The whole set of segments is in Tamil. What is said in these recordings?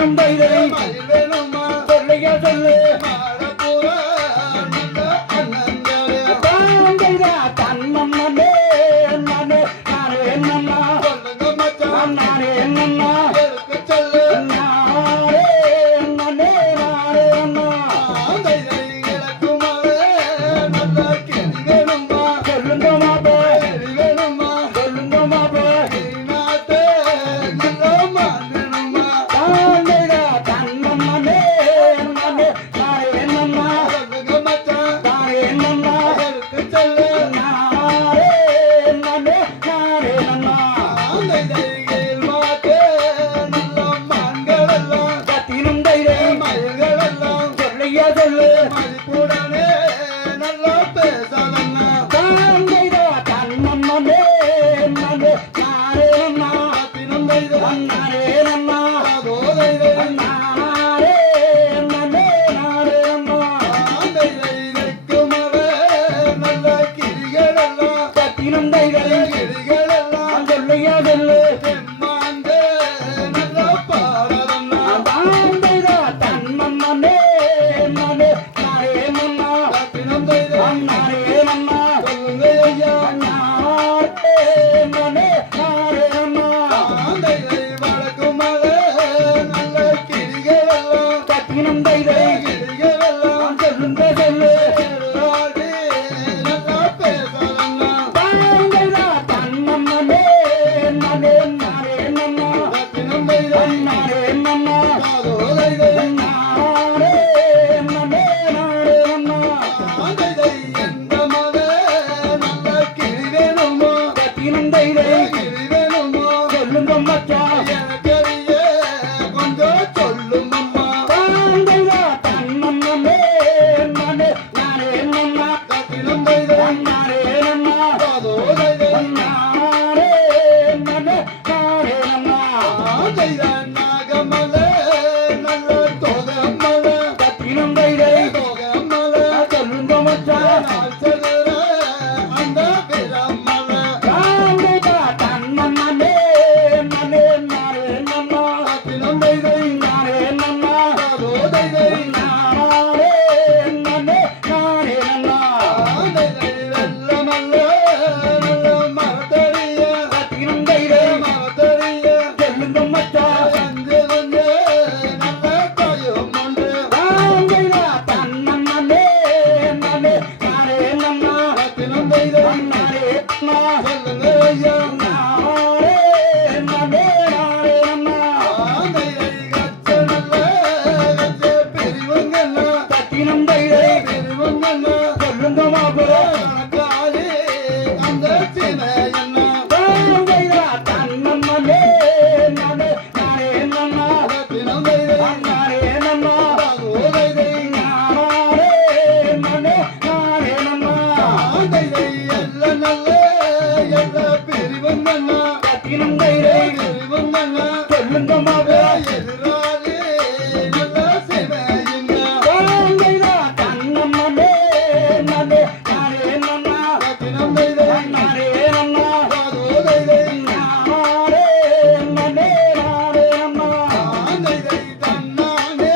கத்தினம் தைதை மயில் வேணுமா சொல்லையா சொல்லு மாடப்பூரா நல்ல அண்ணங்களே தாந்தைதா தன்னே நானே நானே என்னம்மா சொல்லுங்க மச்சான் நானே என்னம்மா எதுக்கு சொல்லு நானே நானே நானே அண்ணா தைதை இலக்குமாவே நல்ல கிளி வேணுமா சொல்லுங்க மாப்பே கிளி வேணுமா சொல்லுங்க மாப்பே நாட்டே நல்ல மாண்டணுமா தாந்தைதா தன்னே நானே நானே என்னம்மா சொல்லுங்க மச்சான் நானே என்னம்மா எதுக்கு சொல்லு நானே நானே நானே அண்ணா தைதைகள் மாட்டே நல்ல மான்கள் எல்லாம் கத்தினம் தைதை மயில்கள் எல்லாம் சொல்லையா சொல்லு மதிப்புடனே நல்லா பேசலன்னா தாந்தைதா தன்னே நானே நானே அண்ணா தினம் தைதை நானே அண்ணா அதோ தைதை நானே நானே நானே அண்ணா தைதைகளுக்குமவே நல்ல கிளிகள் எல்லாம் கத்தினம் தைதை கிளிகள் எல்லாம் சொல்லையா சொல்லு செம்மாண்டே நல்லா பாடலன்னா தாந்தைதா தன்னே நானே நானே அண்ணா தினம் தைதை நானே அண்ணா சொல்லுங்க ஐயா நானே நானே நானே அண்ணா தைதை வழக்குமவே நல்ல கிளிகள் எல்லாம் கத்தினம் தைதை கிளிகள் எல்லாம் சொல்லுங்க சொல்லு எல்லாடி நல்லா பேசலன்னா தாந்தைதா தன்னே நானே நானே அண்ணா தினம் தைதை நானே அண்ணா அதோ தைதை நானே நானே நானே அண்ணா தைதை எந்த மகே நல்ல கிளி வேணுமோ கத்தினம் தைதை கிளி வேணுமோ சொல்லுங்க மச்சான் எனக்கறிய கொஞ்சம் சொல்லும் அம்மா தாந்தைதா தன்னே நானே நானே அண்ணா தினம் தைதை நானே அண்ணா அதோ தைதை நானே நானே நானே அண்ணா தைதை நாகமலே நல்ல தோகமலே கத்தினம் தைதை தோகமலே சொல்லுங்க மச்சான் நாள் செல்லுற அந்த பிரம்மலே தாந்தைதா தன்னே நானே நானே அண்ணா தினம் தைதை நானே அண்ணா அதோ தைதை நானே நானே நானே அண்ணா தைதை வெள்ளமல்ல நல்ல மரத்தடிய கத்தினம் தைதை மரத்தடிய சொல்லுங்க மச்சான் கொஞ்ச கொஞ்ச நல்ல பயம் உண்டு தாந்தைதா தன்னே நானே நானே அண்ணா தினம் தைதை நானே அண்ணா சொல்லுங்க ஐயா நானே நானே நானே அண்ணா தைதை கச்ச நல்ல கச்ச பெரியவங்கண்ணா கத்தினம் தைதை பெரியவங்கண்ணா சொல்லுங்க மாப்பிள்ளை கணக்காளி அந்த சின்ன என்ன தாந்தைதா தன்னே நானே நானே அண்ணா தினம் தைதை நானே அண்ணா அதோ தைதை நானே நானே நானே அண்ணா தைதை எல்ல நல்ல எல்ல பெரியவங்கண்ணா கத்தினம் தைதை பெரியவங்கண்ணா சொல்லுங்க மாப்பிள்ளை எதிராளி நல்ல சிவையுங்க தாந்தைதா தன்னே நானே நானே அண்ணா தினம் தைதை நானே அண்ணா அதோ தைதை நானே நானே நானே அண்ணா தைதை தன்னானே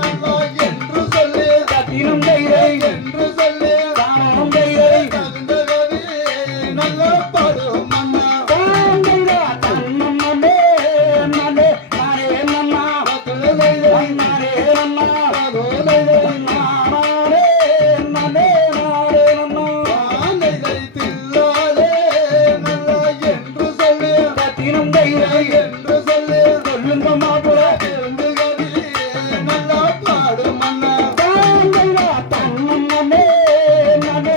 நல்லா என்று சொல்லு கத்தினம் தைதை என்று சொல்லு தானம் தைதை தகுந்த கவி நல்ல படும் மன்னா தாந்தைதா தன்னே நானே நானே அண்ணா தைதை நானே அண்ணா அதோ தைதை நானே நானே நானே அண்ணா தைதை தில்லாலே நல்லா என்று சொல்லு கத்தினம் தைதை என்று சொல்லு சொல்லுங்க மாப்பிள்ளை இருந்து கவி நல்லா பாடும் மன்னா தாந்தைதா தன்னே நானே நானே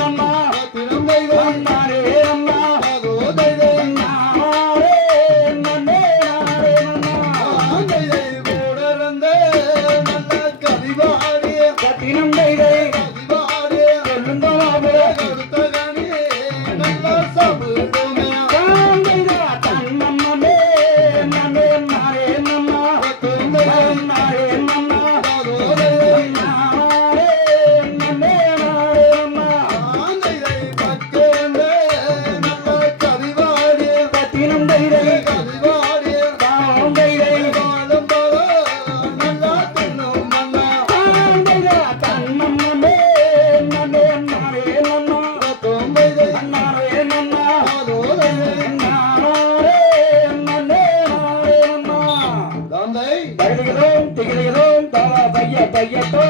அண்ணா தினம் தைதை நானே அண்ணா அதோ தைதை நானே நானே நானே அண்ணா தைதை கூட இருந்த நல்ல கவிவாடி கத்தினம் தைதை கவிவாடி சொல்லுங்க மாப்பிள்ளை கருத்த கனி நல்ல சாப்பிடுமே தாந்தைதா தன்னே நானே நானே திகிலையதோம் திகிலையதோம் தாவா பைய பைய தோ